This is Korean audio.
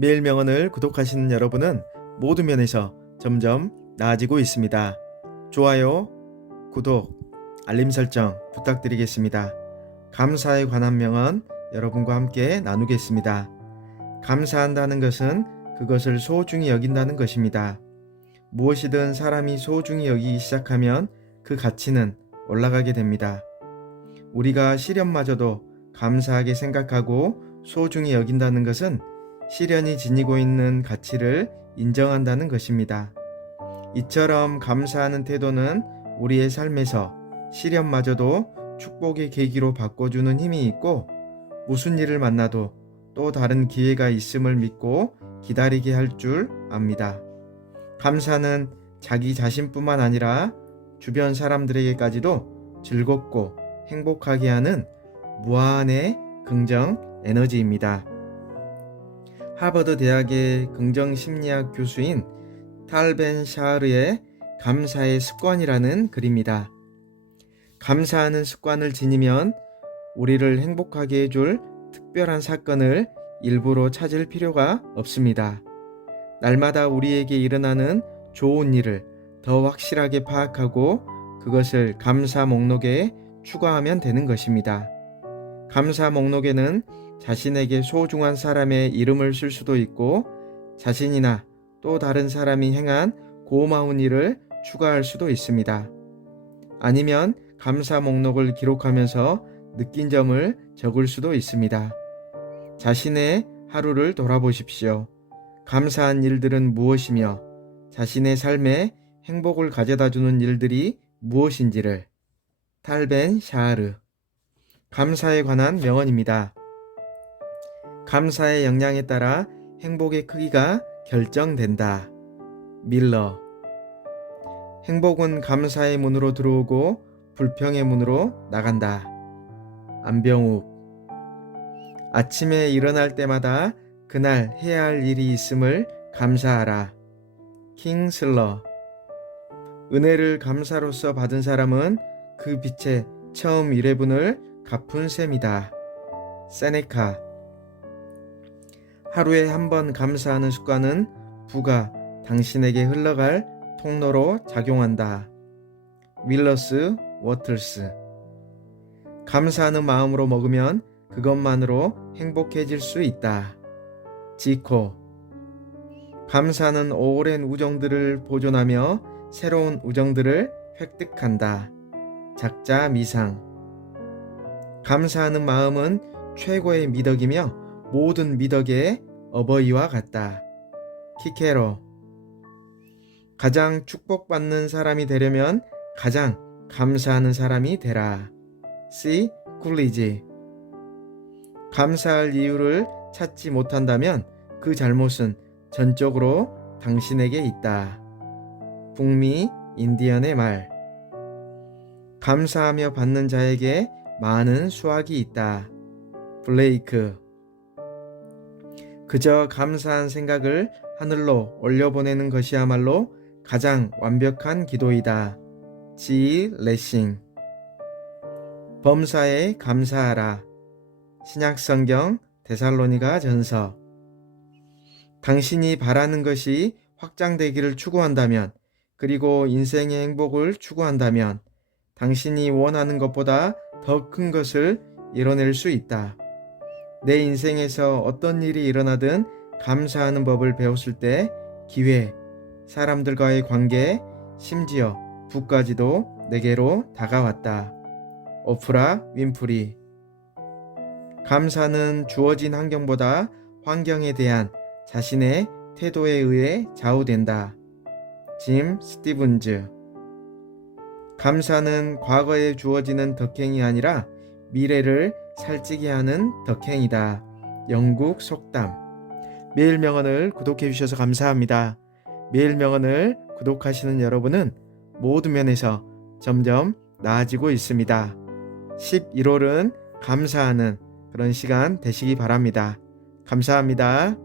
매일 명언을 구독하시는 여러분은 모든 면에서 점점 나아지고 있습니다. 좋아요, 구독, 알림 설정 부탁드리겠습니다. 감사에 관한 명언 여러분과 함께 나누겠습니다. 감사한다는 것은 그것을 소중히 여긴다는 것입니다. 무엇이든 사람이 소중히 여기기 시작하면 그 가치는 올라가게 됩니다. 우리가 시련마저도 감사하게 생각하고 소중히 여긴다는 것은 시련이 지니고 있는 가치를 인정한다는 것입니다. 이처럼 감사하는 태도는 우리의 삶에서 시련마저도 축복의 계기로 바꿔주는 힘이 있고 무슨 일을 만나도 또 다른 기회가 있음을 믿고 기다리게 할 줄 압니다. 감사는 자기 자신뿐만 아니라 주변 사람들에게까지도 즐겁고 행복하게 하는 무한의 긍정 에너지입니다. 하버드 대학의 긍정 심리학 교수인 탈벤 샤르의 감사의 습관이라는 글입니다. 감사하는 습관을 지니면 우리를 행복하게 해줄 특별한 사건을 일부러 찾을 필요가 없습니다. 날마다 우리에게 일어나는 좋은 일을 더 확실하게 파악하고 그것을 감사 목록에 추가하면 되는 것입니다. 감사 목록에는 자신에게 소중한 사람의 이름을 쓸 수도 있고 자신이나 또 다른 사람이 행한 고마운 일을 추가할 수도 있습니다. 아니면 감사 목록을 기록하면서 느낀 점을 적을 수도 있습니다. 자신의 하루를 돌아보십시오. 감사한 일들은 무엇이며 자신의 삶에 행복을 가져다 주는 일들이 무엇인지를 탈벤 샤르 감사에 관한 명언입니다. 감사의 역량에 따라 행복의 크기가 결정된다. 밀러 행복은 감사의 문으로 들어오고 불평의 문으로 나간다. 안병욱 아침에 일어날 때마다 그날 해야 할 일이 있음을 감사하라. 킹슬러 은혜를 감사로서 받은 사람은 그 빛의 처음 일회분을 갚은 셈이다. 세네카 하루에 한 번 감사하는 습관은 부가 당신에게 흘러갈 통로로 작용한다. 윌러스 워틀스 감사하는 마음으로 먹으면 그것만으로 행복해질 수 있다. 지코 감사는 오랜 우정들을 보존하며 새로운 우정들을 획득한다. 작자 미상 감사하는 마음은 최고의 미덕이며 모든 미덕의 어버이와 같다. 키케로 가장 축복받는 사람이 되려면 가장 감사하는 사람이 되라. C. 쿨리지 감사할 이유를 찾지 못한다면 그 잘못은 전적으로 당신에게 있다. 북미 인디언의 말 감사하며 받는 자에게 많은 수확이 있다. 블레이크 그저 감사한 생각을 하늘로 올려보내는 것이야말로 가장 완벽한 기도이다. 지 레싱 범사에 감사하라. 신약성경 데살로니가 전서 당신이 바라는 것이 확장되기를 추구한다면 그리고 인생의 행복을 추구한다면 당신이 원하는 것보다 더 큰 것을 이뤄낼 수 있다. 내 인생에서 어떤 일이 일어나든 감사하는 법을 배웠을 때 기회, 사람들과의 관계, 심지어 부까지도 내게로 다가왔다. 오프라 윈프리 감사는 주어진 환경보다 환경에 대한 자신의 태도에 의해 좌우된다. 짐 스티븐즈 감사는 과거에 주어지는 덕행이 아니라 미래를 살찌게 하는 덕행이다. 영국 속담 매일 명언을 구독해 주셔서 감사합니다. 매일 명언을 구독하시는 여러분은 모든 면에서 점점 나아지고 있습니다. 11월은 감사하는 그런 시간 되시기 바랍니다. 감사합니다.